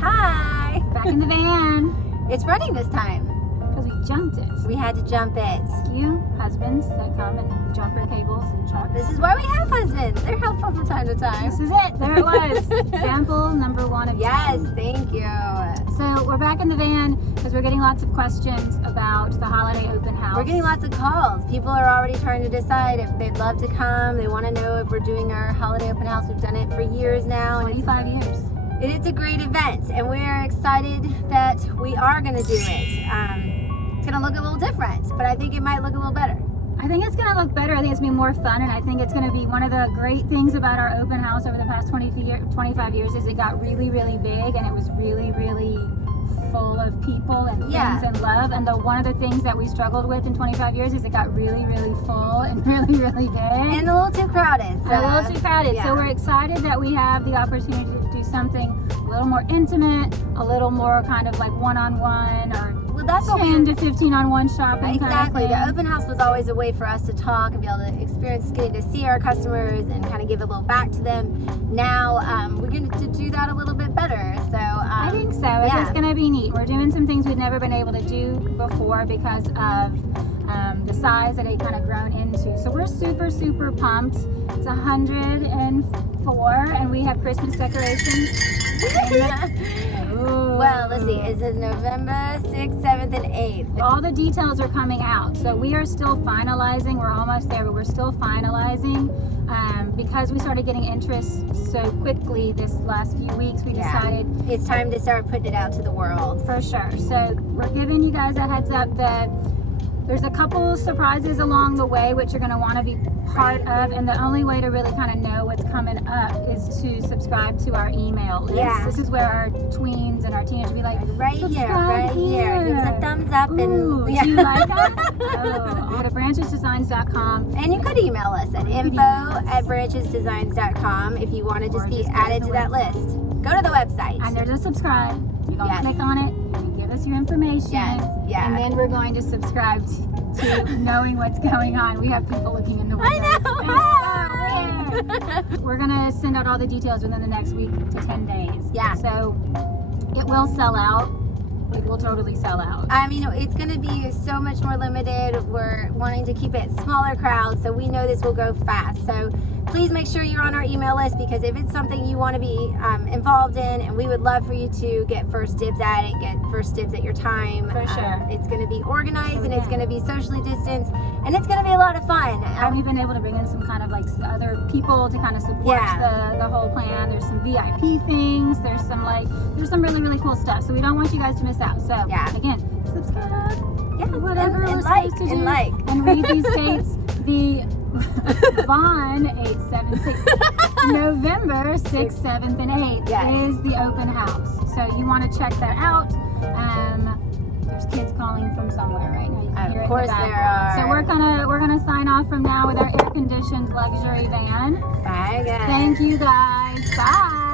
Hi! Back in the van. It's running this time. Because we jumped it. We had to jump it. You husbands that come and jump your cables and trucks. This is why we have husbands. They're helpful from time to time. This is it. There it was. Example number 1 of 10. Yes, thank you. So we're back in the van because we're getting lots of questions about the holiday open house. We're getting lots of calls. People are already trying to decide if they'd love to come. They want to know if we're doing our holiday open house. We've done it for years now. 25 years. It's a great event, and we're excited that we are going to do it. It's going to look a little different, but I think it might look a little better. I think it's going to look better. I think it's going to be more fun, and I think it's going to be one of the great things about our open house over the past 25 years is it got really, really big, and it was really, really full of people and things and love. And one of the things that we struggled with in 25 years is it got really, really full and really, really big. And a little too crowded. So. A little too crowded. Yeah. So we're excited that we have the opportunity to do something a little more intimate, a little more kind of like one-on-one or 10 to 15-on-1 shopping. Exactly. Kind of the open house was always a way for us to talk and be able to experience getting to see our customers and kind of give a little back to them. Now we're going to do that a little bit better. So I think so. It's going to be neat. We're doing some things we've never been able to do before because of the size that it kind of grown into. So we're super, super pumped. It's 104 and we have Christmas decorations. Well, let's see. It says November 6th, 7th, and 8th. All the details are coming out. So we are still finalizing. We're almost there, but we're still finalizing. Because we started getting interest so quickly this last few weeks, we decided it's time to start putting it out to the world. For sure. So we're giving you guys a heads up that there's a couple surprises along the way which you're going to want to be part of, and the only way to really kind of know what's coming up is to subscribe to our email list. Yeah. This is where our tweens and our teenagers will be like, right here. Give us a thumbs up. Ooh, and do you like us? Go to branchesdesigns.com. And you could email us at info@branchesdesigns.com if you want to just be added to that list. Go to the website. And there's a subscribe. You're going to click on it. Give us your information. And then we're going to subscribe to knowing what's going on. We have people looking in the window. I know. So weird. We're going to send out all the details within the next week to 10 days. Yeah. So it will sell out. It will totally sell out. I mean, it's going to be so much more limited. We're wanting to keep it smaller crowds, so we know this will go fast. So please make sure you're on our email list, because if it's something you want to be involved in, and we would love for you to get first dibs at it, get first dibs at your time. For sure. It's going to be organized, and it's going to be socially distanced, and it's going to be a lot of fun. We've been able to bring in some kind of like other people to kind of support the whole plan. There's some VIP things. There's some really, really cool stuff. So we don't want you guys to miss out. So again, subscribe. Whatever we're supposed to do. And read these dates. The Vaughn 876 November 6th, 7th, and 8th is the open house. So you want to check that out. There's kids calling from somewhere right now. You can hear of course there are. So we're gonna sign off from now with our air-conditioned luxury van. Bye, guys. Thank you guys. Bye.